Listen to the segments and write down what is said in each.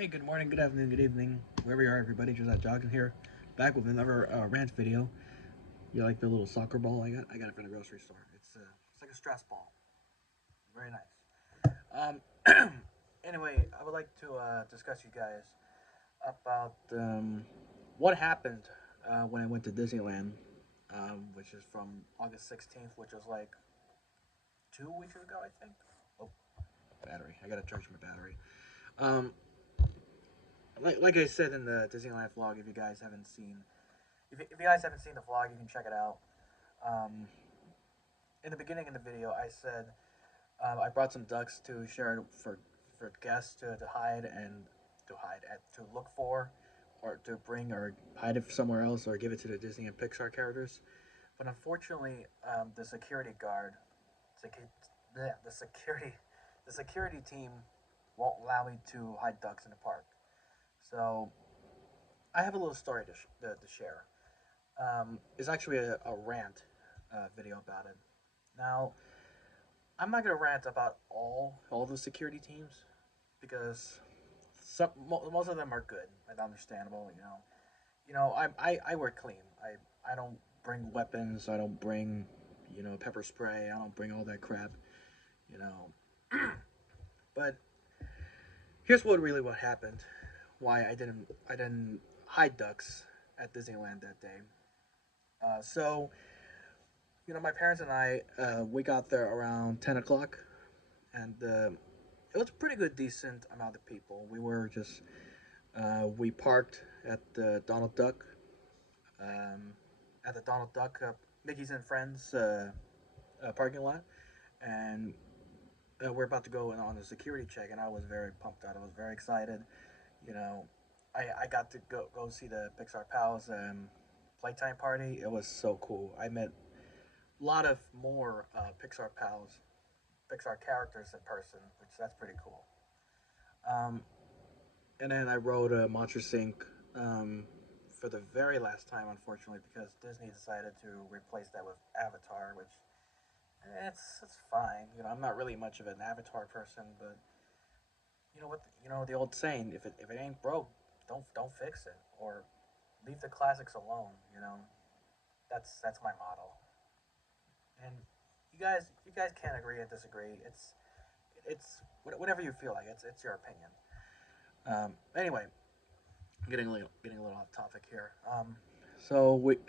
Hey, good morning, good afternoon, good evening, wherever you are, everybody. Just jogging here, back with another rant video. You like the little soccer ball I got? I got it from the grocery store. It's like a stress ball, very nice. Anyway, I would like to discuss you guys about what happened when I went to Disneyland, which is from August 16th, which was like 2 weeks ago, I think. Oh, battery! I gotta charge my battery. Um, like I said in the Disneyland vlog, if you guys haven't seen the vlog, you can check it out. Um, in the beginning of the video, I said I brought some ducks to share for guests to hide and to look for, or to bring or hide it somewhere else, or give it to the Disney and Pixar characters. But unfortunately, the security guard, the security, the security team won't allow me to hide ducks in the park. So I have a little story to share. It's actually a rant video about it. Now, I'm not gonna rant about all the security teams because most of them are good and understandable. I work clean. I don't bring weapons. I don't bring pepper spray. I don't bring all that crap. You know, but here's what happened. Why I didn't hide ducks at Disneyland that day. My parents and I, we got there around 10 o'clock, and it was a pretty good, decent amount of people. We parked at the Donald Duck, um, Mickey's and Friends parking lot, and we're about to go in on a security check, and I was very pumped out. I was very excited. You know, I got to go see the Pixar Pals playtime party. It was so cool. I met a lot of more Pixar characters in person, which that's pretty cool. Um, and then I rode a Monster Sync for the very last time, unfortunately, because Disney decided to replace that with Avatar, which it's fine. I'm not really much of an Avatar person, but the old saying: if it ain't broke, don't fix it, or leave the classics alone. That's my motto. And you guys can't agree and disagree. It's whatever you feel like. It's your opinion. Anyway, getting a little off topic here.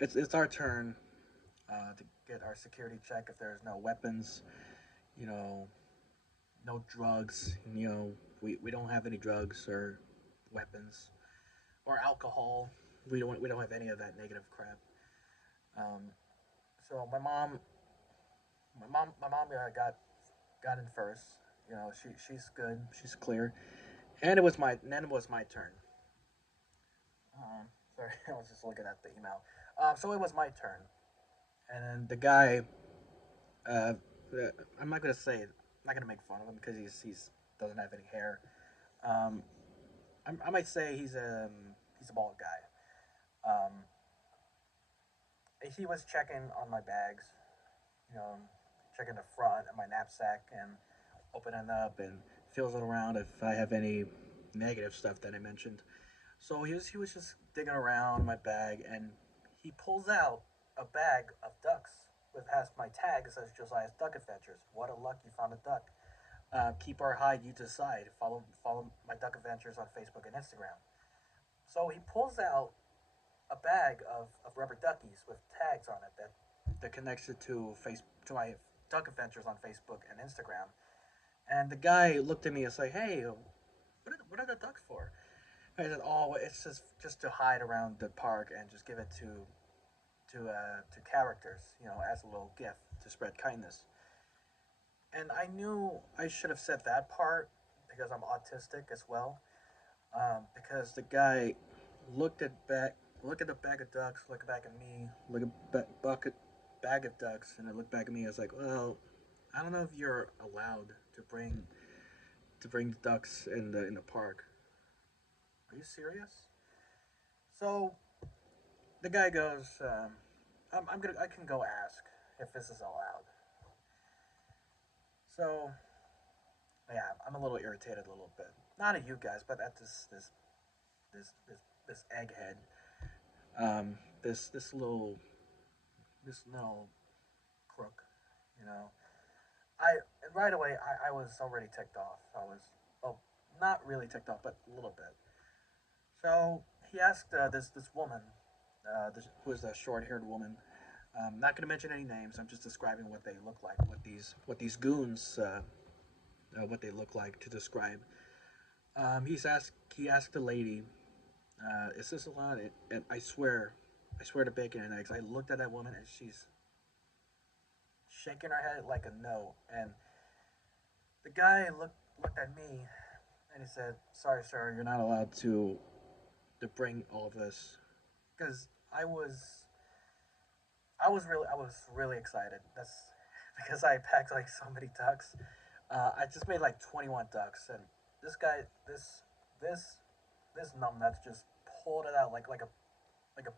It's our turn to get our security check. If there's no weapons, you know, no drugs, we don't have any drugs or weapons or alcohol. We don't have any of that negative crap. Um, so my mom got in first. She's good. She's clear. And it was my turn. Um, Sorry, I was just looking at the email. So it was my turn, and then the guy. Uh, I'm not gonna say it. I'm not gonna make fun of him because he's doesn't have any hair. Um, I might say he's a bald guy. Um, he was checking on my bags, you know, checking the front of my knapsack and opening up and feels it around if I have any negative stuff that I mentioned. So he was just digging around my bag, and he pulls out a bag of ducks with has my tag that says Josiah's Duck Adventures. What a luck you found a duck. Keep our hide, you decide. Follow my Duck Adventures on Facebook and Instagram. So he pulls out a bag of rubber duckies with tags on it that connects it to my Duck Adventures on Facebook and Instagram. And the guy looked at me and said, "Hey, what are the ducks for?" I said, "Oh, it's just to hide around the park and just give it to characters, as a little gift to spread kindness." And I knew I should have said that part because I'm autistic as well. Because the guy looked at back, look at the bag of ducks, look back at me, look at bucket bag of ducks, and I look back at me. I was like, "Well, I don't know if you're allowed to bring ducks in the park. Are you serious?" So the guy goes, I can go ask if this is allowed. So yeah, I'm a little irritated a little bit. not at you guys, but at this egghead, this little crook, you know. And right away I was already ticked off. I was, oh, not really ticked off, but a little bit. So he asked this woman, who is a short-haired woman. Not going to mention any names. I'm just describing what they look like, what these goons, what they look like to describe. He asked the lady, "Is this allowed?" And I swear to bacon and eggs. I looked at that woman and she's shaking her head like a no. And the guy looked at me and he said, "Sorry, sir, you're not allowed to bring all of this," because I was really excited. That's because I packed like so many ducks. I just made like 21 ducks, and this guy, this this numbnuts just pulled it out like a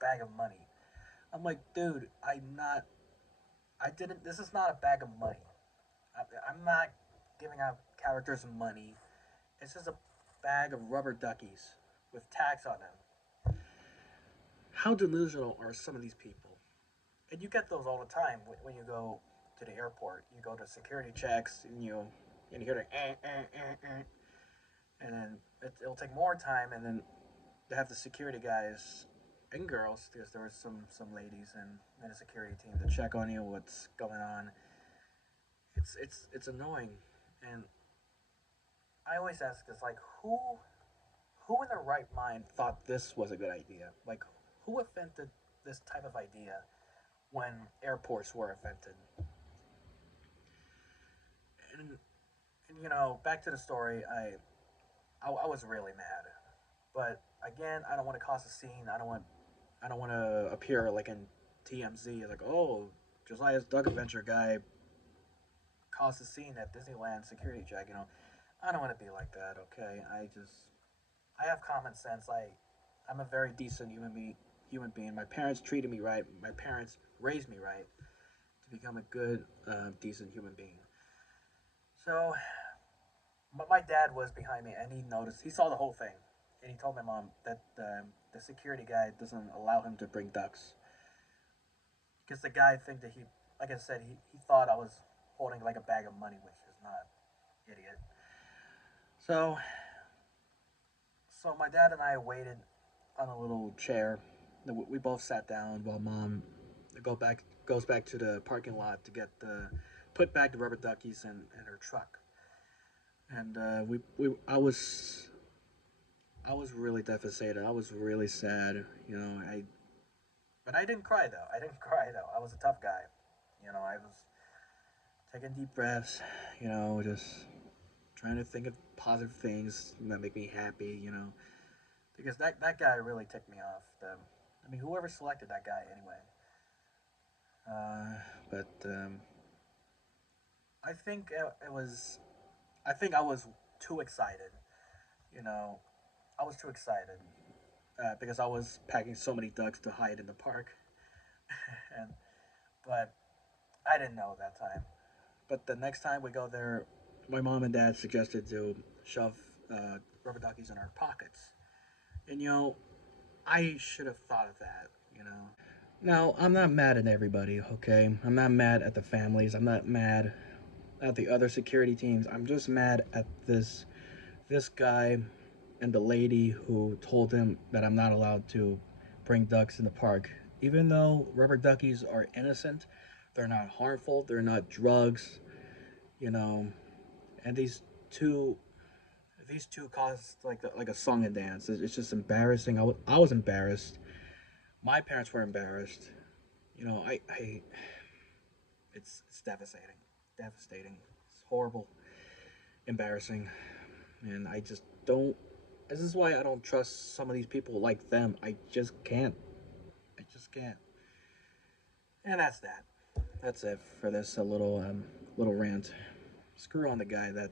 bag of money. I'm like, dude, I didn't. This is not a bag of money. I'm not giving out characters money. It's just a bag of rubber duckies with tags on them. How delusional are some of these people? And you get those all the time when you go to the airport. You go to security checks and you hear the and then it'll take more time, and then they have the security guys and girls, because there was some ladies and a security team to check on you, what's going on. It's annoying, and I always ask this, like, who in their right mind thought this was a good idea? Like, who invented this type of idea when airports were invented? And, and back to the story. I was really mad, but again, I don't want to cause a scene. I don't want to appear like in TMZ, like, oh, Josiah's Duck Adventure guy caused a scene at Disneyland security check. I don't want to be like that. Okay, I have common sense. I'm a very decent human being. My parents treated me right. My parents raised me right to become a good, decent human being. So my dad was behind me, and he noticed. He saw the whole thing, and he told my mom that the security guy doesn't allow him to bring ducks, because the guy think that like I said, he thought I was holding like a bag of money, which is not, idiot. So my dad and I waited on a little chair. We both sat down while mom goes back to the parking lot to get the put back the rubber duckies in her truck. And we I was really devastated. I was really sad. But I didn't cry though. I didn't cry though. I was a tough guy. I was taking deep breaths. Just trying to think of positive things that make me happy. Because that guy really ticked me off. I mean, whoever selected that guy anyway. But I think it was. I think I was too excited. You know, I was too excited because I was packing so many ducks to hide in the park, and but I didn't know that time. But the next time we go there, my mom and dad suggested to shove rubber duckies in our pockets, and I should have thought of that. Now, I'm not mad at everybody, okay? I'm not mad at the families. I'm not mad at the other security teams. I'm just mad at this guy and the lady who told him that I'm not allowed to bring ducks in the park. Even though rubber duckies are innocent, they're not harmful, they're not drugs, you know. And these two caused like a song and dance. It's just embarrassing. I was embarrassed. My parents were embarrassed. I it's devastating. It's horrible, embarrassing, and I just don't. This is why I don't trust some of these people like them. I just can't. I just can't. And that's that. That's it for this little rant. Screw on the guy that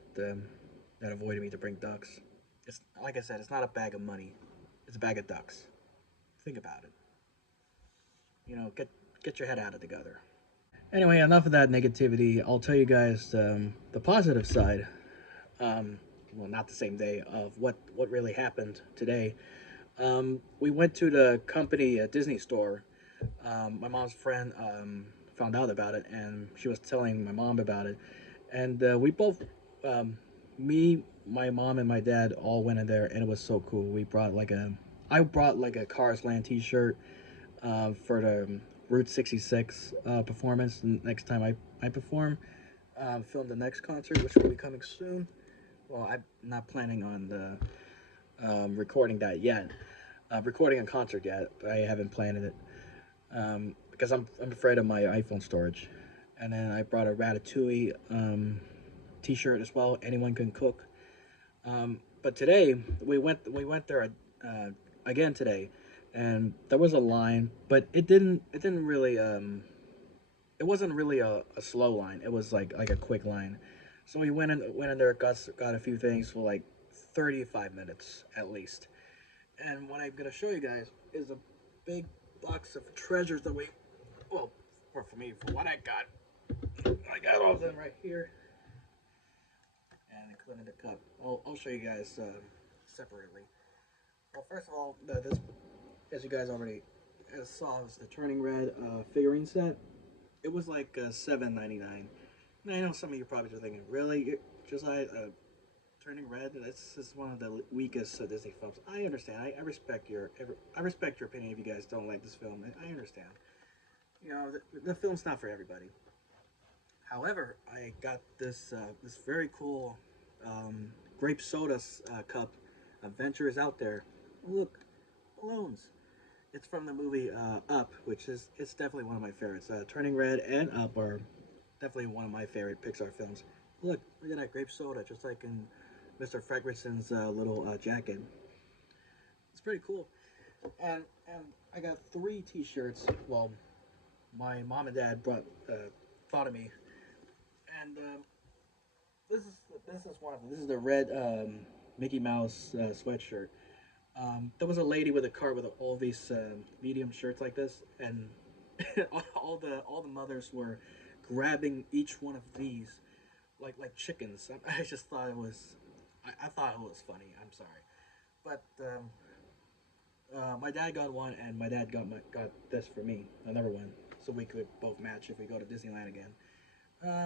avoided me to bring ducks. It's like I said. It's not a bag of money. It's a bag of ducks. Think about it. Get your head out of together. Anyway, enough of that negativity. I'll tell you guys the positive side. Um, well, not the same day, of what really happened today. We went to the company Disney store. My mom's friend found out about it, and she was telling my mom about it. And we both, um, me, my mom, and my dad all went in there, and it was so cool. I brought like a Cars Land T-shirt for the Route 66 performance. Next time I perform, film the next concert, which will be coming soon. Well, I'm not planning on recording that yet. Recording a concert yet, but I haven't planned it because I'm afraid of my iPhone storage. And then I brought a Ratatouille T-shirt as well. Anyone can cook. But today we went there again today, and there was a line, but it didn't really it wasn't really a slow line. It was like a quick line. So we went in there, got a few things for like 35 minutes at least. And what I'm gonna show you guys is a big box of treasures that we, well, for me, for what I got all of them right here, and including the cup. I'll show you guys separately. Well, first of all, this, as you guys already saw, is the Turning Red figurine set. It was like $7.99. Now I know some of you probably are thinking, really, Josiah, Turning Red? This is one of the weakest Disney films. I understand. I respect your opinion if you guys don't like this film. I understand. You know, the film's not for everybody. However, I got this very cool grape soda cup. Adventure is out there. Look, balloons. It's from the movie Up, which is it's definitely one of my favorites. Turning Red and Up are definitely one of my favorite Pixar films. Look at that grape soda, just like in Mr. Fredrickson's little jacket. It's pretty cool. And I got 3 T-shirts. Well, my mom and dad thought of me, and this is this is one of them. This is the red Mickey Mouse sweatshirt. There was a lady with a cart with all these medium shirts like this, and all the mothers were grabbing each one of these like chickens. I just thought it was, I thought it was funny. I'm sorry, but my dad got one, and my dad got this for me, another one, so we could both match if we go to Disneyland again.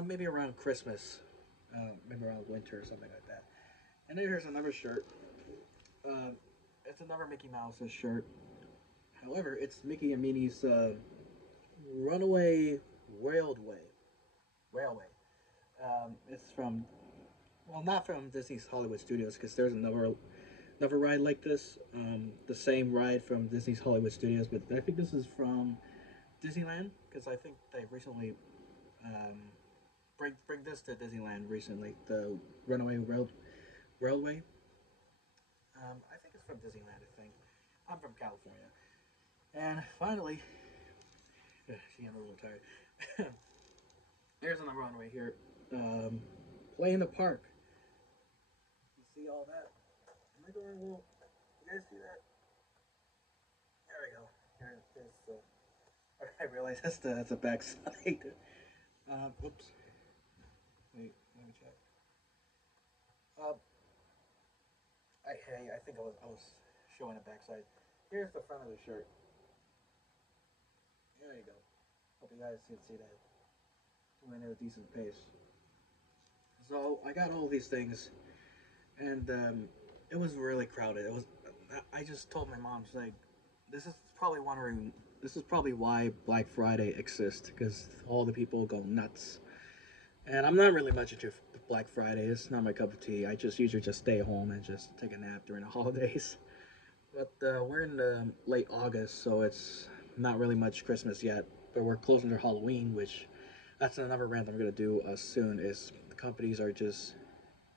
Maybe around Christmas, maybe around winter or something like that. And then here's another shirt. Uh, it's another Mickey Mouse shirt. However, it's Mickey and Minnie's Runaway Railway. Railway. It's from, well, not from Disney's Hollywood Studios, because there's another ride like this. The same ride from Disney's Hollywood Studios, but I think this is from Disneyland, because I think they recently um, bring this to Disneyland recently. The Railway. I think it's from Disneyland. I think I'm from California. And finally, see, I'm a little tired. There's another runway here. Play in the park. You see all that? Am I going well? You guys see that? There we go. Here's I realize that's the back side. Oops. Wait, let me check. Uh, I think I was showing the back side. Here's the front of the shirt. There you go. Hope you guys can see that. Went at a decent pace. So I got all these things, and it was really crowded. It was. I just told my mom, she's like, "This is probably wondering. This is probably why Black Friday exists, because all the people go nuts." And I'm not really much into Black Friday. It's not my cup of tea. I just usually just stay home and just take a nap during the holidays. But we're in late August, so it's not really much Christmas yet. But we're closing to Halloween, which that's another rant I'm gonna do soon. Is the companies are just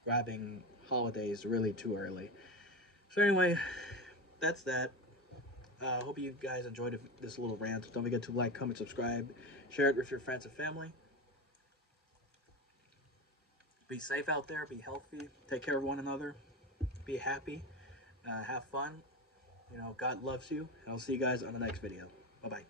grabbing holidays really too early. So anyway, that's that. Hope you guys enjoyed this little rant. Don't forget to like, comment, subscribe, share it with your friends and family. Be safe out there. Be healthy. Take care of one another. Be happy. Have fun. You know, God loves you. And I'll see you guys on the next video. Bye bye.